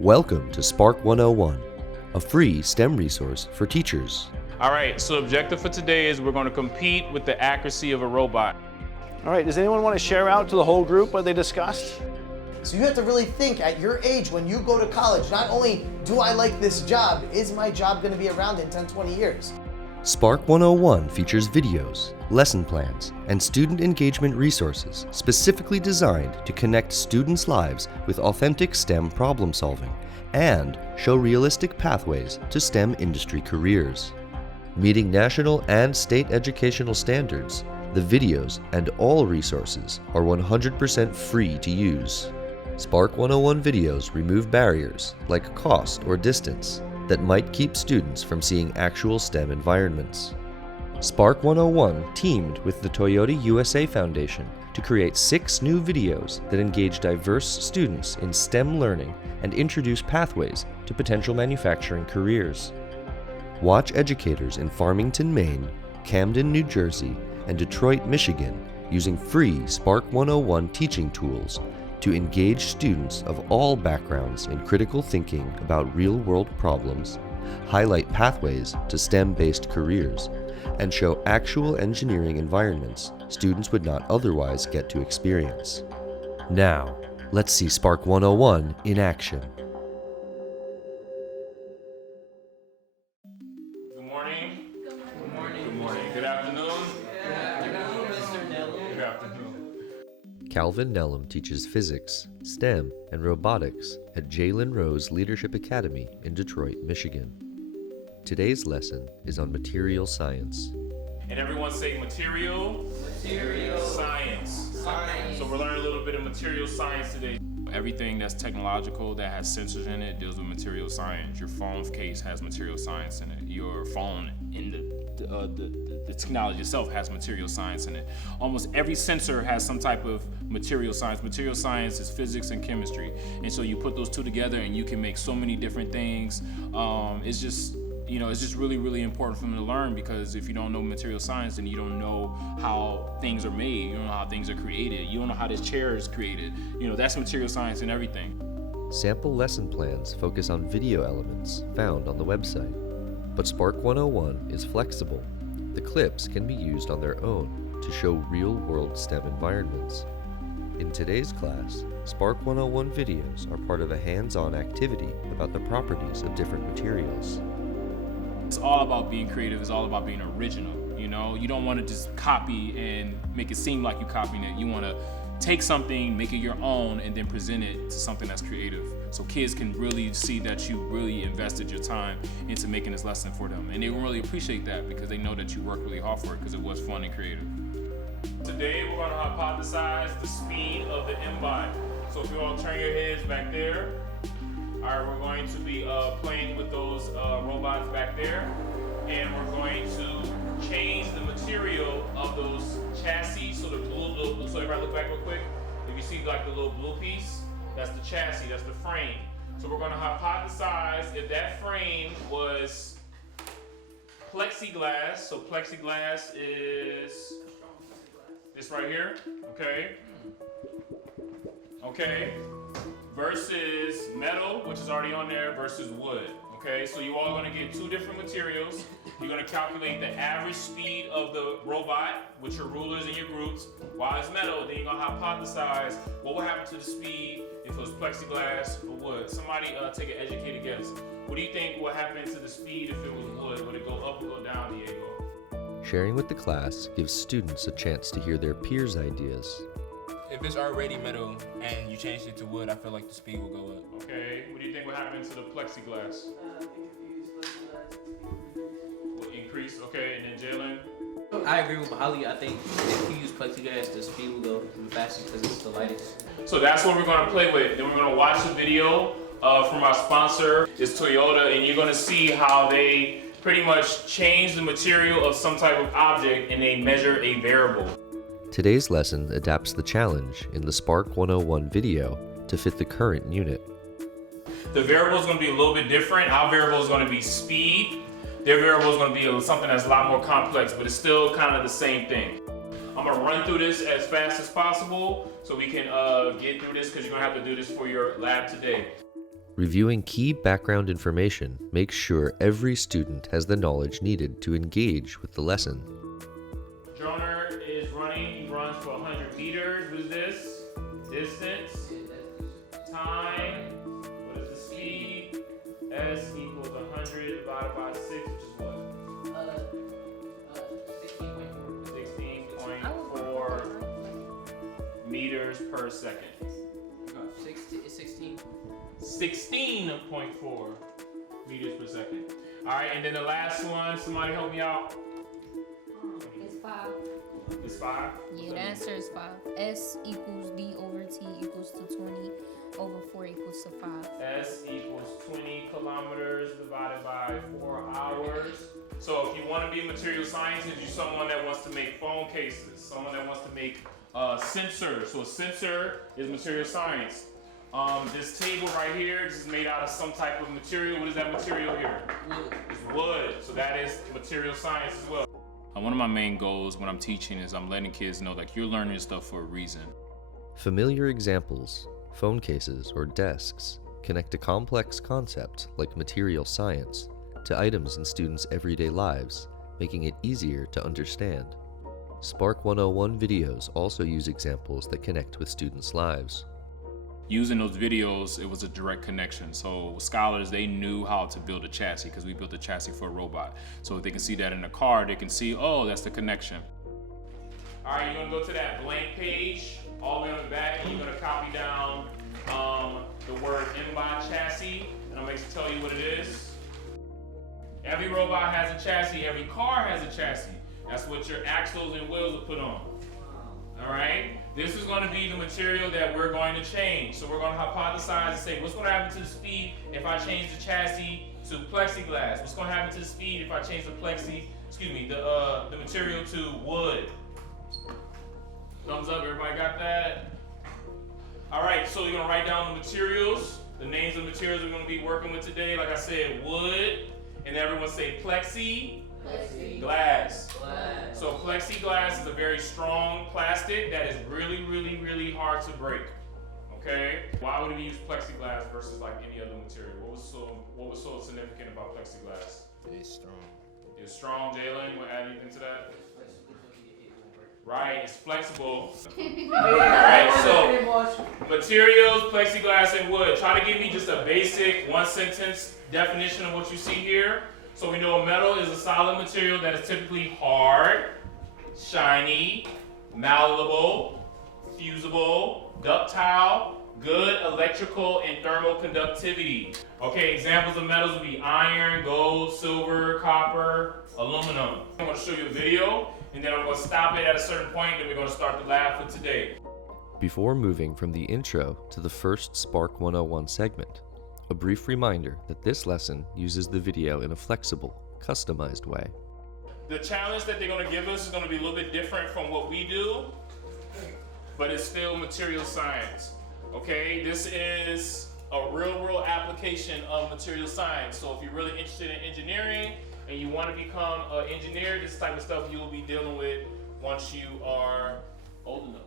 Welcome to Spark101, a free STEM resource for teachers. All right, so objective for today is we're going to compete with the accuracy of a robot. All right, does anyone want to share out to the whole group what they discussed? So you have to really think at your age when you go to college, not only do I like this job, is my job going to be around in 10, 20 years? Spark101 features videos, lesson plans, and student engagement resources specifically designed to connect students' lives with authentic STEM problem solving and show realistic pathways to STEM industry careers. Meeting national and state educational standards, the videos and all resources are 100% free to use. Spark101 videos remove barriers like cost or distance that might keep students from seeing actual STEM environments. Spark101 teamed with the Toyota USA Foundation to create 6 new videos that engage diverse students in STEM learning and introduce pathways to potential manufacturing careers. Watch educators in Farmington, Maine, Camden, New Jersey, and Detroit, Michigan using free Spark101 teaching tools to engage students of all backgrounds in critical thinking about real-world problems, highlight pathways to STEM-based careers, and show actual engineering environments students would not otherwise get to experience. Now, let's see Spark101 in action. Good morning. Good morning. Good morning. Good afternoon. Good afternoon, Mr. Nellum. Good afternoon. Calvin Nellum teaches physics, STEM, and robotics at Jalen Rose Leadership Academy in Detroit, Michigan. Today's lesson is on material science. And everyone say material science. So we're learning a little bit of material science today. Everything that's technological that has sensors in it deals with material science. Your phone case has material science in it. Your phone in the technology itself has material science in it. Almost every sensor has some type of material science. Material science is physics and chemistry. And so you put those two together and you can make so many different things. It's just really, really important for them to learn, because if you don't know material science, then you don't know how things are made. You don't know how things are created. You don't know how this chair is created. That's material science and everything. Sample lesson plans focus on video elements found on the website, but Spark101 is flexible. The clips can be used on their own to show real-world STEM environments. In today's class, Spark101 videos are part of a hands-on activity about the properties of different materials. It's all about being creative. It's all about being original. You don't want to just copy and make it seem like you're copying it. You want to take something, make it your own, and then present it to something that's creative. So kids can really see that you really invested your time into making this lesson for them. And they really appreciate that because they know that you worked really hard for it, because it was fun and creative. Today we're going to hypothesize the speed of the M-bot. So if you all turn your heads back there. All right, we're going to be playing with those robots back there, and we're going to change the material of those chassis. So the blue, so everybody look back real quick. If you see like the little blue piece, that's the chassis, that's the frame. So we're going to hypothesize if that frame was plexiglass. So plexiglass is this right here, okay? Okay. Versus metal, which is already on there, versus wood. Okay, so you all are going to get 2 different materials. You're going to calculate the average speed of the robot with your rulers and your groups. While it's metal, then you're going to hypothesize what would happen to the speed if it was plexiglass or wood. Somebody take an educated guess. What do you think would happen to the speed if it was wood? Would it go up or go down, Diego? Sharing with the class gives students a chance to hear their peers' ideas. If it's already metal and you change it to wood, I feel like the speed will go up. Okay, what do you think will happen to the plexiglass? I think if you use plexiglass, the speed Will increase, okay, and then Jalen? I agree with Holly. I think if you use plexiglass, the speed will go faster because it's the lightest. So that's what we're going to play with. Then we're going to watch a video from our sponsor, it's Toyota, and you're going to see how they pretty much change the material of some type of object and they measure a variable. Today's lesson adapts the challenge in the Spark101 video to fit the current unit. The variable is going to be a little bit different. Our variable is going to be speed. Their variable is going to be something that's a lot more complex, but it's still kind of the same thing. I'm going to run through this as fast as possible so we can get through this, because you're going to have to do this for your lab today. Reviewing key background information makes sure every student has the knowledge needed to engage with the lesson. Joner is running, he runs for 100 meters. What is this? Distance, time, what is the speed? S equals 100 divided by 6, which is what? 16.4 meters per second. 16.4 meters per second. All right, and then the last one, somebody help me out. It's 5. It's 5? Yeah, the answer is 5. S equals D over T equals to 20 over 4 equals to 5. S equals 20 kilometers divided by 4 hours. So if you want to be a material scientist, you're someone that wants to make phone cases, someone that wants to make sensors. So a sensor is material science. This table right here, this is made out of some type of material. What is that material here? Wood. It's wood. So that is material science as well. One of my main goals when I'm teaching is I'm letting kids know like you're learning stuff for a reason. Familiar examples, phone cases or desks, connect a complex concept like material science to items in students' everyday lives, making it easier to understand. Spark101 videos also use examples that connect with students' lives. Using those videos, it was a direct connection. So scholars, they knew how to build a chassis because we built a chassis for a robot. So if they can see that in the car, they can see, oh, that's the connection. All right, you're gonna go to that blank page, all the way on the back, and you're gonna copy down the word MBOT chassis, and I'm going to tell you what it is. Every robot has a chassis, every car has a chassis. That's what your axles and wheels are put on. All right? This is going to be the material that we're going to change. So we're going to hypothesize and say, what's going to happen to the speed if I change the chassis to plexiglass? What's going to happen to the speed if I change the material to wood? Thumbs up, everybody got that? All right, so you're going to write down the materials, the names of the materials we're going to be working with today. Like I said, wood, and everyone say plexiglass. So plexiglass is a very strong plastic that is really, really, really hard to break. Okay? Why would we use plexiglass versus like any other material? What was so significant about plexiglass? It's strong. It's strong. Jalen, you want to add anything to that? Right, it's flexible. Alright, so materials, plexiglass, and wood. Try to give me just a basic one-sentence definition of what you see here. So we know a metal is a solid material that is typically hard, shiny, malleable, fusible, ductile, good electrical and thermal conductivity. Okay, examples of metals would be iron, gold, silver, copper, aluminum. I'm going to show you a video, and then I'm going to stop it at a certain point, and we're going to start the lab for today. Before moving from the intro to the first Spark 101 segment, a brief reminder that this lesson uses the video in a flexible, customized way. The challenge that they're going to give us is going to be a little bit different from what we do, but it's still material science. Okay, this is a real-world application of material science. So if you're really interested in engineering and you want to become an engineer, this type of stuff you will be dealing with once you are old enough.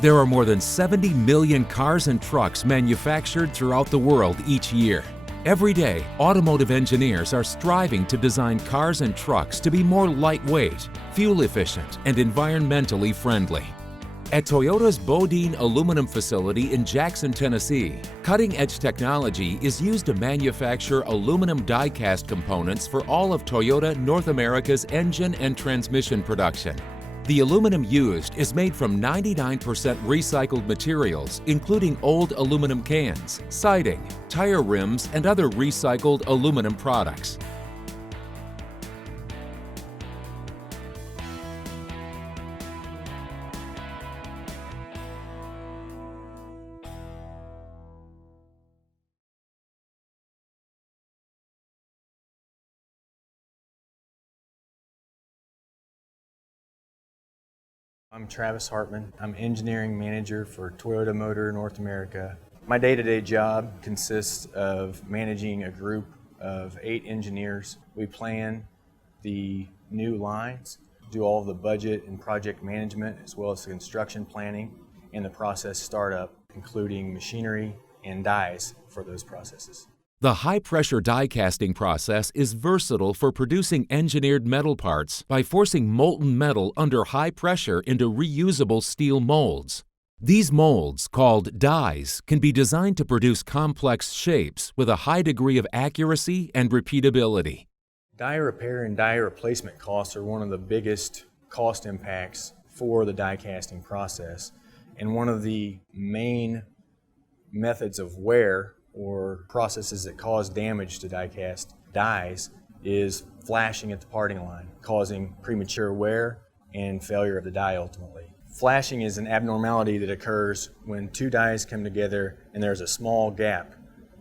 There are more than 70 million cars and trucks manufactured throughout the world each year. Every day, automotive engineers are striving to design cars and trucks to be more lightweight, fuel efficient, and environmentally friendly. At Toyota's Bodine aluminum facility in Jackson, Tennessee, cutting-edge technology is used to manufacture aluminum die-cast components for all of Toyota North America's engine and transmission production. The aluminum used is made from 99% recycled materials, including old aluminum cans, siding, tire rims, and other recycled aluminum products. I'm Travis Hartman. I'm engineering manager for Toyota Motor North America. My day-to-day job consists of managing a group of 8 engineers. We plan the new lines. do all of the budget and project management, as well as the construction planning and the process startup, including machinery and dies for those processes. The high-pressure die casting process is versatile for producing engineered metal parts by forcing molten metal under high pressure into reusable steel molds. These molds, called dies, can be designed to produce complex shapes with a high degree of accuracy and repeatability. Die repair and die replacement costs are one of the biggest cost impacts for the die casting process, and one of the main methods of wear or processes that cause damage to die cast dies is flashing at the parting line, causing premature wear and failure of the die ultimately. Flashing is an abnormality that occurs when two dies come together and there's a small gap.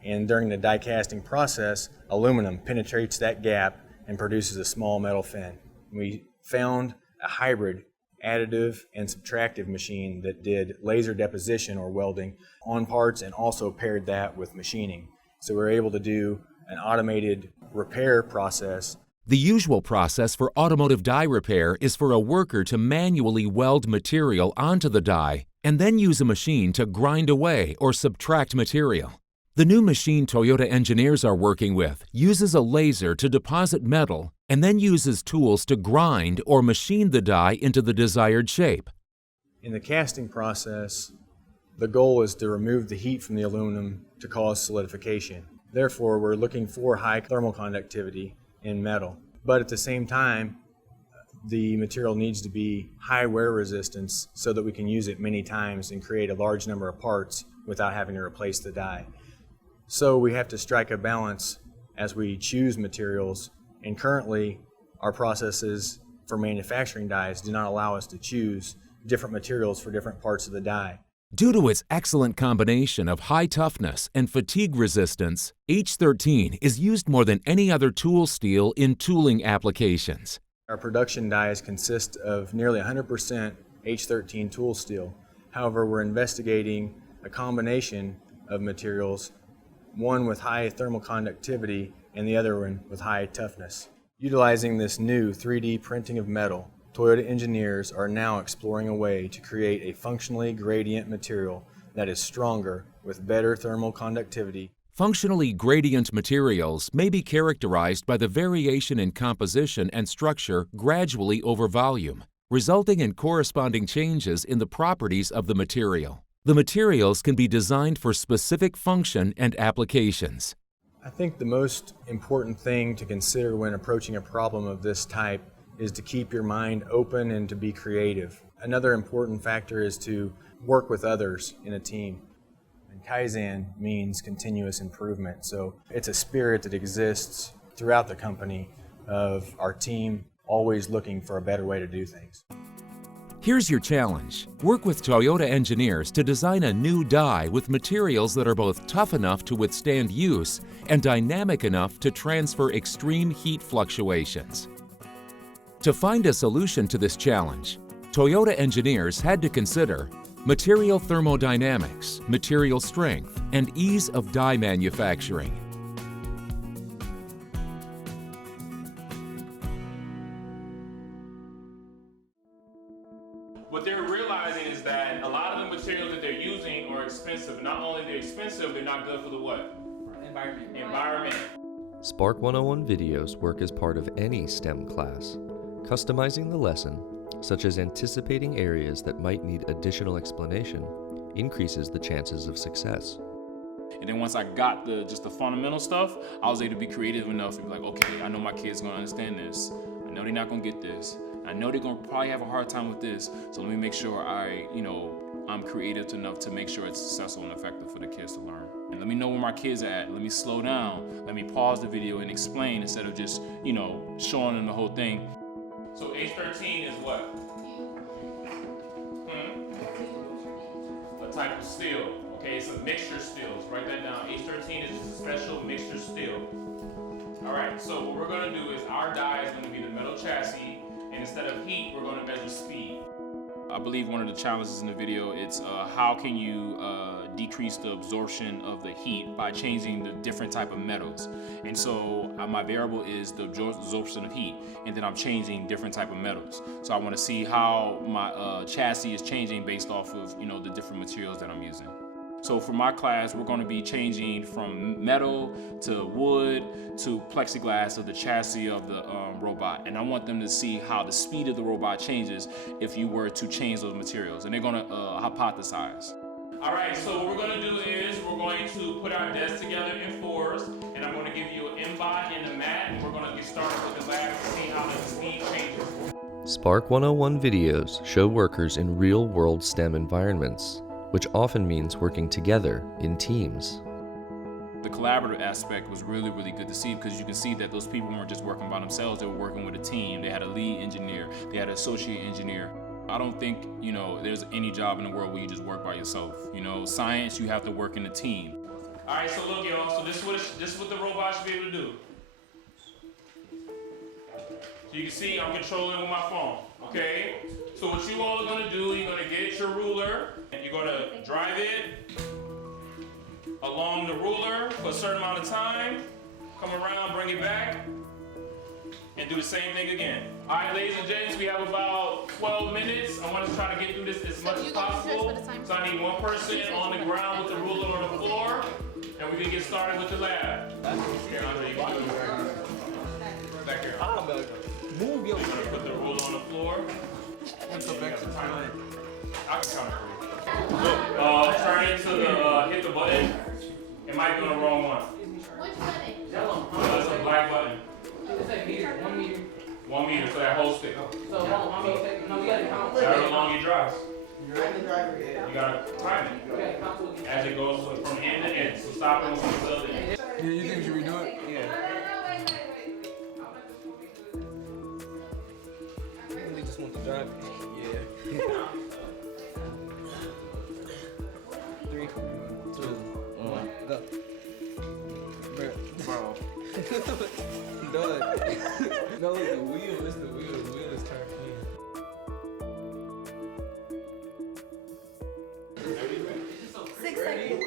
And during the die casting process, aluminum penetrates that gap and produces a small metal fin. We found a hybrid additive and subtractive machine that did laser deposition or welding on parts and also paired that with machining. So we're able to do an automated repair process. The usual process for automotive die repair is for a worker to manually weld material onto the die and then use a machine to grind away or subtract material. The new machine Toyota engineers are working with uses a laser to deposit metal and then uses tools to grind or machine the die into the desired shape. In the casting process, the goal is to remove the heat from the aluminum to cause solidification. Therefore, we're looking for high thermal conductivity in metal. But at the same time, the material needs to be high wear resistance so that we can use it many times and create a large number of parts without having to replace the die. So we have to strike a balance as we choose materials, and currently our processes for manufacturing dies do not allow us to choose different materials for different parts of the die. Due to its excellent combination of high toughness and fatigue resistance, H13 is used more than any other tool steel in tooling applications. Our production dies consist of nearly 100% H13 tool steel. However, we're investigating a combination of materials, one with high thermal conductivity and the other one with high toughness. Utilizing this new 3D printing of metal, Toyota engineers are now exploring a way to create a functionally gradient material that is stronger with better thermal conductivity. Functionally gradient materials may be characterized by the variation in composition and structure gradually over volume, resulting in corresponding changes in the properties of the material. The materials can be designed for specific function and applications. I think the most important thing to consider when approaching a problem of this type is to keep your mind open and to be creative. Another important factor is to work with others in a team. And Kaizen means continuous improvement, so it's a spirit that exists throughout the company of our team always looking for a better way to do things. Here's your challenge. Work with Toyota engineers to design a new die with materials that are both tough enough to withstand use and dynamic enough to transfer extreme heat fluctuations. To find a solution to this challenge, Toyota engineers had to consider material thermodynamics, material strength, and ease of die manufacturing. What they're realizing is that a lot of the materials that they're using are expensive. Not only they're expensive, they're not good for the what? Environment. Spark101 videos work as part of any STEM class. Customizing the lesson, such as anticipating areas that might need additional explanation, increases the chances of success. And then once I got just the fundamental stuff, I was able to be creative enough to be like, okay, I know my kids are gonna understand this. I know they're not gonna get this. I know they're gonna probably have a hard time with this. So let me make sure I'm creative enough to make sure it's successful and effective for the kids to learn. And let me know where my kids are at. Let me slow down. Let me pause the video and explain instead of just, showing them the whole thing. So H13 is what? A type of steel. Okay, it's a mixture steel. So write that down. H13 is a special mixture steel. All right, so what we're gonna do is our die is gonna be the metal chassis, and instead of heat, we're gonna measure speed. I believe one of the challenges in the video, it's how can you decrease the absorption of the heat by changing the different type of metals. And so my variable is the absorption of heat, and then I'm changing different type of metals. So I want to see how my chassis is changing based off of, you know, the different materials that I'm using. So for my class, we're going to be changing from metal to wood to plexiglass of the chassis of the robot. And I want them to see how the speed of the robot changes if you were to change those materials. And they're going to hypothesize. All right, so what we're going to do is we're going to put our desks together in fours, and I'm going to give you an M-bot and a mat, and we're going to get started with the lab to see how the speed changes. Spark101 videos show workers in real-world STEM environments, which often means working together in teams. The collaborative aspect was really, really good to see, because you can see that those people weren't just working by themselves, they were working with a team. They had a lead engineer, they had an associate engineer. I don't think, you know, there's any job in the world where you just work by yourself. You know, science, you have to work in a team. All right, so look, y'all, so this is what the robot should be able to do. So you can see I'm controlling with my phone, okay? So what you all are gonna do, you're gonna get your ruler, and you're gonna drive it along the ruler for a certain amount of time, come around, bring it back, and do the same thing again. All right, ladies and gents, we have about 12 minutes. I want to try to get through this as much as possible. So I need one person on the ground with the ruler on the floor, and we can get started with the lab. Here, Andre, you can do it. Back here. Move your. You're gonna put the ruler on the floor. And so back to the timer. I can count it for you. Look, turn it to the, hit the button. It might be on the wrong one. Which button? Nellum. That's a black button. It's like meter, 1 meter. 1 meter for that whole stick. So how many seconds? No, we gotta count. However long it drives. You're in the driver. You gotta time it. We gotta count till we As it goes from end to end. So stop it when it's the end. Yeah, you think we should redo it? Yeah. They just want to drive. Yeah. 3, 2, 1, go. Bro. Done. No, it's the wheel. It's the wheel. The wheel is turned in. 6 seconds. We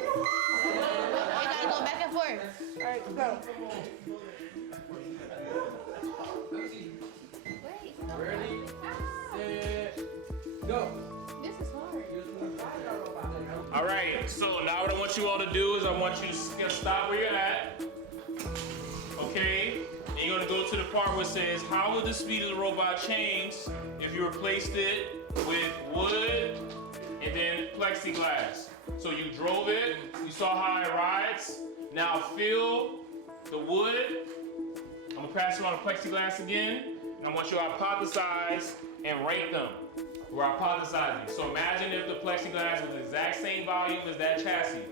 gotta go back and forth. All right, go. Wait. Ready, set, go. This is hard. All right. So now what I want you all to do is I want you to stop where you're at. Okay. And you're gonna go to the part where it says, how will the speed of the robot change if you replaced it with wood and then plexiglass? So you drove it, you saw how it rides. Now feel the wood. I'm gonna pass it on the plexiglass again, and I want you to hypothesize and rate them. We're hypothesizing. So imagine if the plexiglass was the exact same volume as that chassis.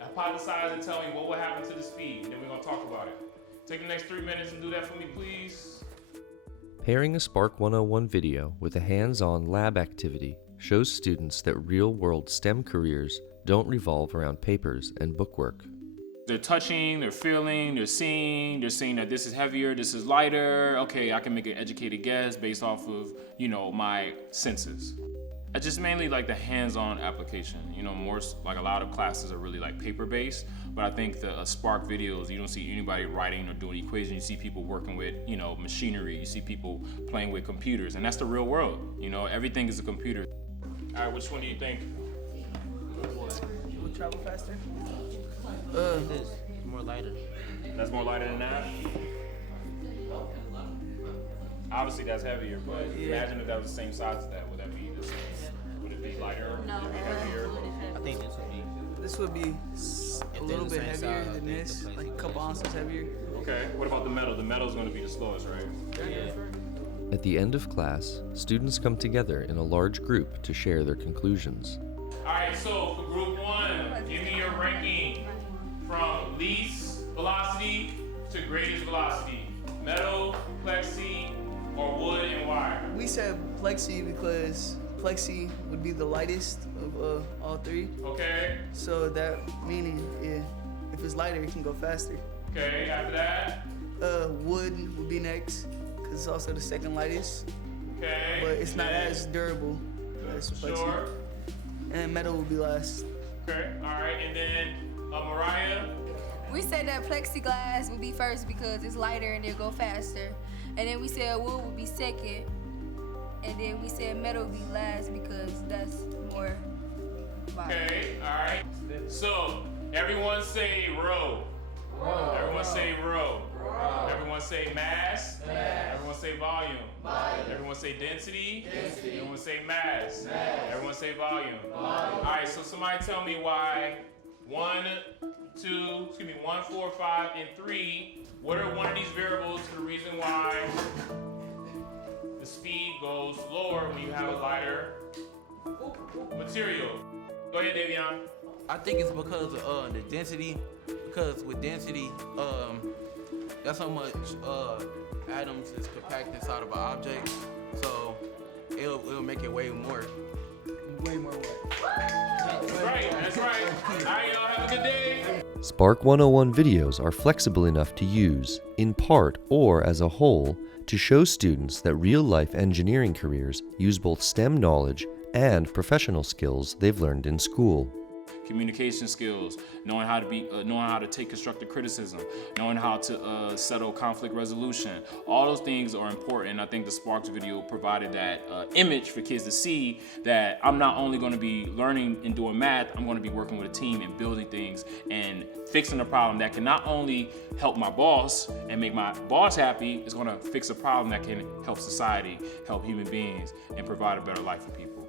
Hypothesize and tell me what will happen to the speed, and then we're gonna talk about it. Take the next 3 minutes and do that for me, please. Pairing a Spark101 video with a hands-on lab activity shows students that real-world STEM careers don't revolve around papers and bookwork. They're touching, they're feeling, they're seeing that this is heavier, this is lighter. Okay, I can make an educated guess based off of, you know, my senses. I just mainly like the hands-on application. You know, more like a lot of classes are really like paper-based, but I think the Spark videos, you don't see anybody writing or doing equations. You see people working with, you know, machinery. You see people playing with computers, and that's the real world. You know, everything is a computer. All right, which one do you think? We'll travel faster. This more lighter. That's more lighter than that? Obviously that's heavier, but imagine if that was the same size as that. Would that be the same? Would it be lighter? No, Would it be heavier? I think this would be. This would be a little bit heavier than this, like a couple ounces heavier. Okay, what about the metal? The metal's gonna be the slowest, right? Yeah. At the end of class, students come together in a large group to share their conclusions. All right, so for group one, give me your ranking from least velocity to greatest velocity. Metal, plexi, or wood and wire. We said plexi because plexi would be the lightest of all three. Okay, So that meaning, if it's lighter, it can go faster. okay, after that, Wood would be next because it's also the second lightest, okay. but it's not as durable as plexi. Sure. And metal would be last. Okay, all right, and then Mariah. We said that plexiglass would be first because it's lighter and it'll go faster. And then we said wood would be second. And then we said metal would be last because that's more viable. Okay, all right. So everyone say row. Row. Everyone say row. Row. Everyone say mass. Mass. Everyone say volume. Volume. Everyone say density. Density. Everyone say mass. Mass. Everyone say volume. Volume. All right, so somebody tell me why 1, 4, 5, and 3. What are one of these variables for the reason why the speed goes lower when you have a lighter material? Go ahead, Davion. I think it's because of the density. Because with density, that's how much atoms is compact inside of an object. So it'll make it way more what? That's right. All right, y'all have a good day. Spark101 videos are flexible enough to use, in part or as a whole, to show students that real-life engineering careers use both STEM knowledge and professional skills they've learned in school. Communication skills, knowing how to take constructive criticism, knowing how to settle conflict resolution. All those things are important. I think the Sparks video provided that image for kids to see that I'm not only going to be learning and doing math, I'm going to be working with a team and building things and fixing a problem that can not only help my boss and make my boss happy, it's going to fix a problem that can help society, help human beings, and provide a better life for people.